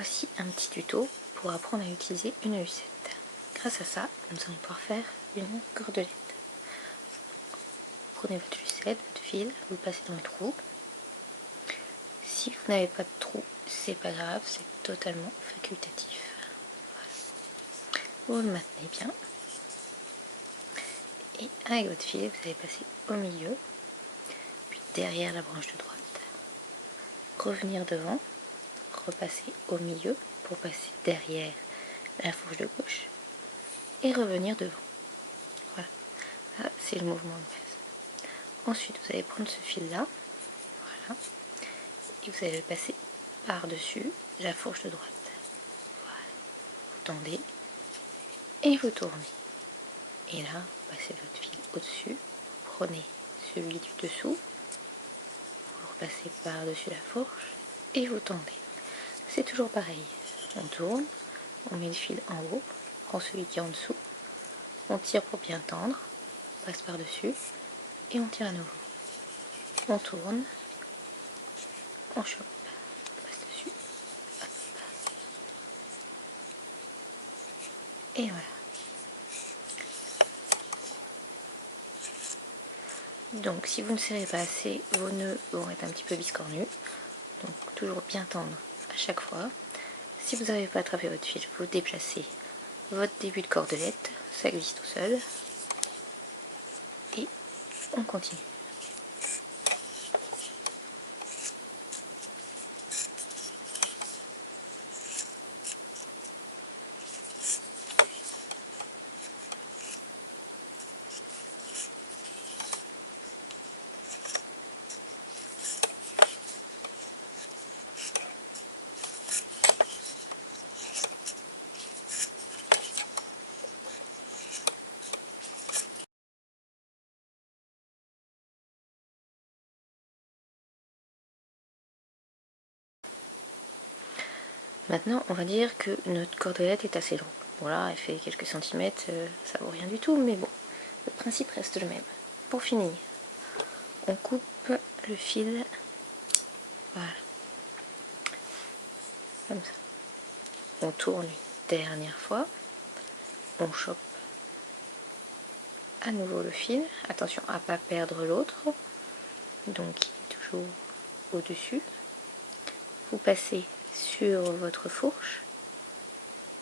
Voici un petit tuto pour apprendre à utiliser une lucette. Grâce à ça, nous allons pouvoir faire une cordelette. Prenez votre lucette, votre fil, vous le passez dans le trou. Si vous n'avez pas de trou, c'est pas grave, c'est totalement facultatif. Voilà. Vous le maintenez bien. Et avec votre fil, vous allez passer au milieu, puis derrière la branche de droite. Revenir devant, repasser au milieu pour passer derrière la fourche de gauche et revenir devant. Voilà, là c'est le mouvement de base. Ensuite vous allez prendre ce fil là, voilà, et vous allez le passer par-dessus la fourche de droite. Voilà, vous tendez et vous tournez. Et là, vous passez votre fil au-dessus, vous prenez celui du dessous, vous repassez par-dessus la fourche et vous tendez. C'est toujours pareil, on tourne, on met le fil en haut, on prend celui qui est en dessous, on tire pour bien tendre, on passe par-dessus et on tire à nouveau. On tourne, on chope, on passe dessus, hop. Et voilà. Donc si vous ne serrez pas assez, vos nœuds vont être un petit peu biscornus, donc toujours bien tendre à chaque fois. Si vous n'arrivez pas à attraper votre fil, vous déplacez votre début de cordelette, ça glisse tout seul, et on continue. Maintenant, on va dire que notre cordelette est assez longue. Bon là, elle fait quelques centimètres, ça vaut rien du tout, mais bon, le principe reste le même. Pour finir, on coupe le fil, voilà, comme ça. On tourne une dernière fois, on chope à nouveau le fil, attention à ne pas perdre l'autre, donc il est toujours au-dessus. Vous passez sur votre fourche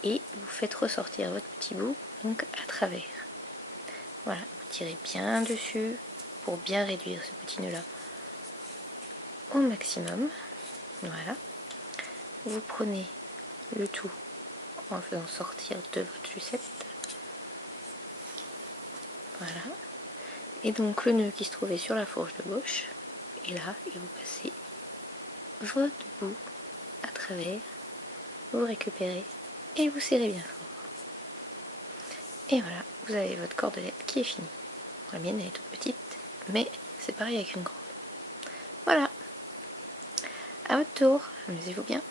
et vous faites ressortir votre petit bout donc à travers. Voilà, vous tirez bien dessus pour bien réduire ce petit nœud là au maximum. Voilà, vous prenez le tout en faisant sortir de votre lucette. Voilà, et donc le nœud qui se trouvait sur la fourche de gauche est là et vous passez votre bout à travers, vous récupérez et vous serrez bien fort. Et voilà, vous avez votre cordelette qui est finie. La mienne elle est toute petite, mais c'est pareil avec une grande. Voilà, à votre tour, amusez-vous bien.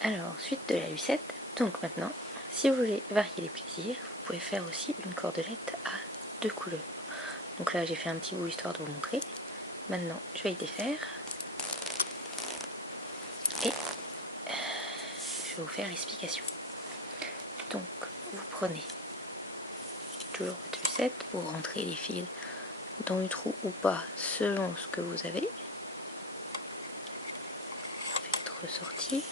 Alors, suite de la lucette, donc maintenant, si vous voulez varier les plaisirs, vous pouvez faire aussi une cordelette à 2 couleurs. Donc là, j'ai fait un petit bout histoire de vous montrer. Maintenant, je vais y défaire. Et je vais vous faire l'explication. Donc, vous prenez toujours votre lucette, vous rentrez les fils dans le trou ou pas, selon ce que vous avez. Faites ressortir.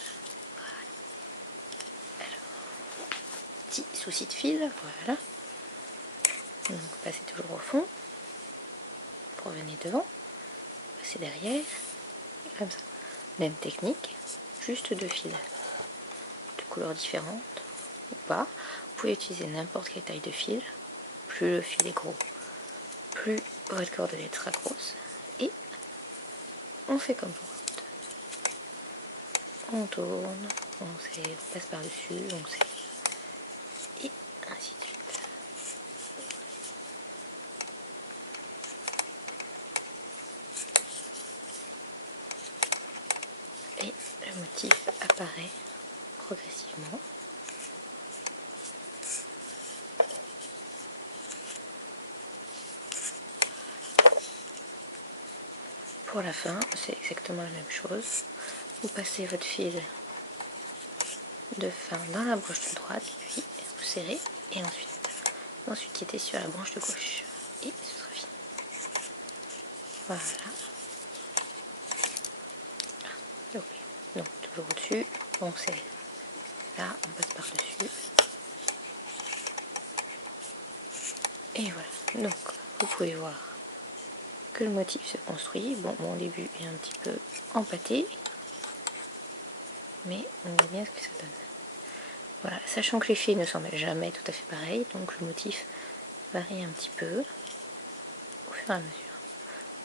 Petit souci de fil, voilà. Donc passez toujours au fond, revenez devant, passez derrière, et comme ça. Même technique, juste 2 fils de couleurs différentes ou pas. Vous pouvez utiliser n'importe quelle taille de fil. Plus le fil est gros, plus votre cordelette sera grosse. Et on fait comme pour l'autre. On tourne, on serre, on passe par-dessus, on serre. Et ainsi de suite. Et le motif apparaît progressivement. pour la fin, c'est exactement la même chose. Vous passez votre fil de fin dans la broche de droite, puis vous serrez, et ensuite quittez sur la branche de gauche. Et ce sera fini. Voilà. Ah, ok. Donc toujours au-dessus, on serre. Là, on passe par-dessus. Et voilà. Donc, vous pouvez voir que le motif se construit. Bon, mon début est un petit peu empâté, mais on voit bien ce que ça donne. Voilà, sachant que les fils ne sont jamais tout à fait pareils, donc le motif varie un petit peu au fur et à mesure.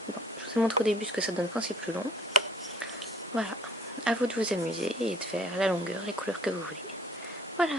Bon, je vous ai montré au début ce que ça donne quand c'est plus long. Voilà, à vous de vous amuser et de faire la longueur, les couleurs que vous voulez. Voilà.